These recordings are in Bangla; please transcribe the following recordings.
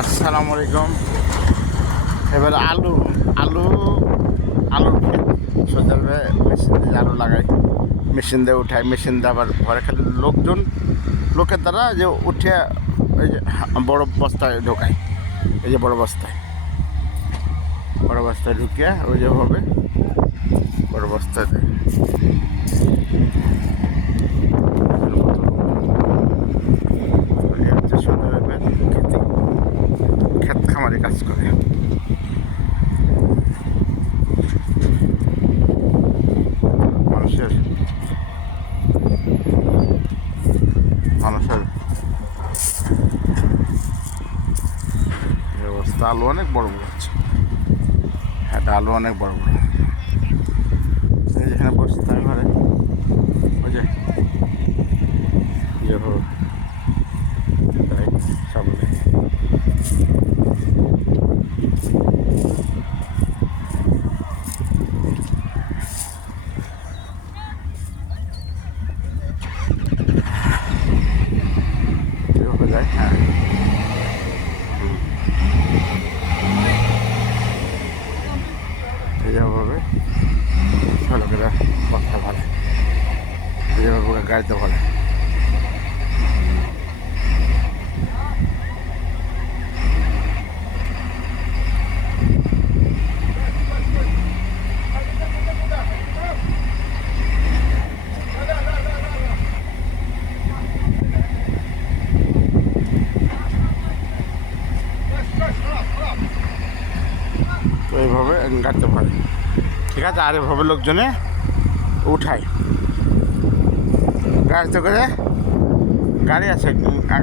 আসসালামু আলাইকুম। এবার আলু আলুর ক্ষেত সোজাভাবে মেশিন দিয়ে আলু লাগাই, মেশিন দিয়ে উঠায়, মেশিন দিয়ে আবার ঘরে খালি লোকের দ্বারা যে উঠে এই যে বড় বস্তায় ঢোকায়, এই যে বড় বস্তায় ঢুকিয়ে ওই যেভাবে বড় বস্তায় দেয়। এই হচ্ছে সোজাভাবে ক্ষেত খামারে কাজ করে। মানুষের মানুষের ব্যবস্থা। আলু অনেক বড় বড় হচ্ছে। হ্যাঁ, আলু অনেক বড় বড়। এই যেখানে বসতে ঘরে ওই যে তাই সামনে এভাবে যায়। হ্যাঁ, এইভাবে লোকেরা বস্তা ভরে, এইভাবে গাড়িতে ভরে। তো এইভাবে গাড়িতে ভরে, ঠিক আছে। আর এভাবে লোকজনে উঠায় গাড়িতে করে, গাড়ি আছে,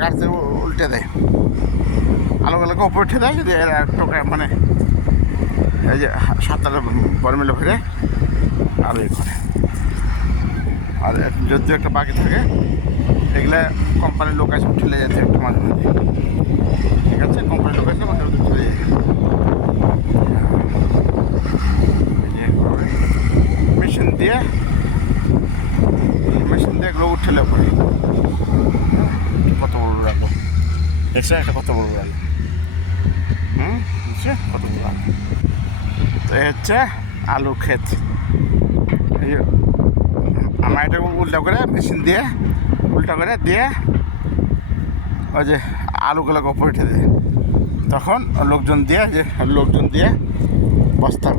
গাড়িতে উল্টে দেয়, আলোগুলোকে উপরে উঠে দেয়। যদি এরা টোকায় মানে এই যে 7-8 বর্মিলে ভরে আলু করে। আর যদি একটা বাকি থাকে এগুলো কোম্পানির লোক আছে ঠেলে যেতে একটু মাঝে মাঝে, ঠিক আছে। কোম্পানির লোক আছে মাঝে মাঝে ঠেলে যেতে। মেশিন দিয়ে এগুলো উঠেলে পরে কত বড় রাখবো, দেখছে একটা কত বড় রাখবো। বুঝছে কত বড় আলু। তো এই হচ্ছে আলু ক্ষেত। এই আমার এটা উল্টা করে মেশিন দিয়ে উল্টা করে দিয়ে ওই যে আলুগুলোকে উপরে উঠে দেয়। তখন লোকজন দিয়ে বস্তা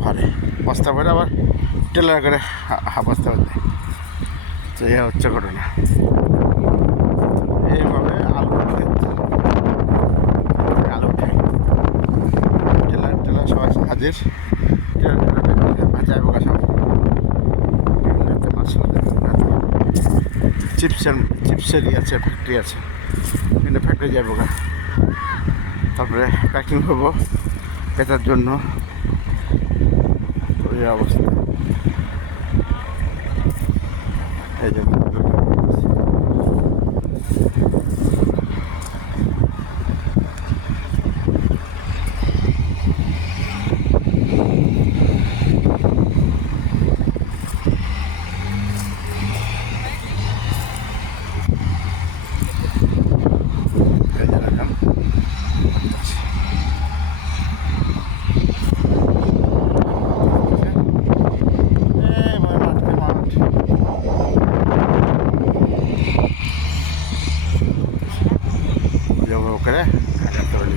ভরে আবার টেলার করে বস্তা ভরে দেয়। তো এই হচ্ছে ঘটনা। এইভাবে আলু খাই। টেলার সবাই হাজির। যাইব সব চিপসের আছে, ফ্যাক্টরি আছে, কিন্তু ফ্যাক্টরি যাইব গা। তারপরে প্যাকিং হবো এটার জন্য। এই অবস্থা, এই জন্য করে আগাতে পারি।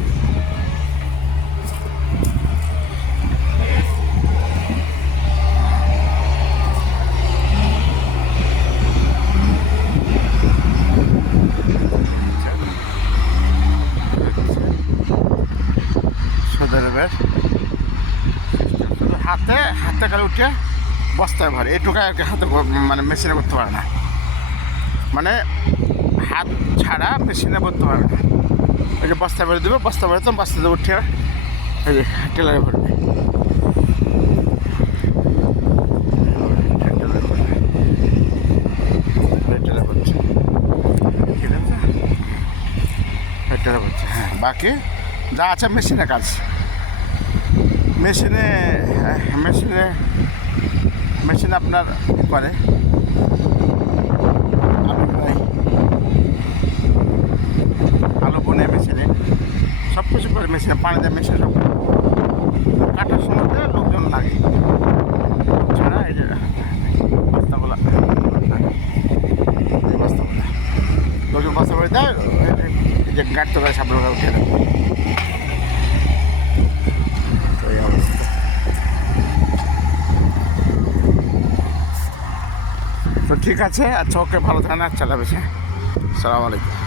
শুধু হাতে করে উঠে বস্তায় ভরে, এইটুকায় আর কি হাতে মানে মেশিনে করতে পারে না, মানে হাত ছাড়া মেশিনে করতে পারে না। ওই যে বস্তা ভরে দেবে, বস্তা ভরে তো বস্তাতে উঠে এই যে টেলারে ভরবে। হ্যাঁ, বাকি যা আছে মেশিনে কাজ। মেশিনে আপনার করে আলু বোনে মেশিনে, সব প্রচুর করে মেশিনে পানি দিয়ে মেশিনে সব কাটার সময় লোকজন লাগে ছাড়া এই যে বস্তাগুলা এই বস্তাগুলা লোকজন বস্তা করে দেয় এই যে গাড়িতে করে সাবধান উঠে দেয় তো এই অবস্থা। তো ঠিক আছে, আচ্ছা ওকে, ভালো থাকেন, আচ্ছা বেশি। আসসালামু আলাইকুম।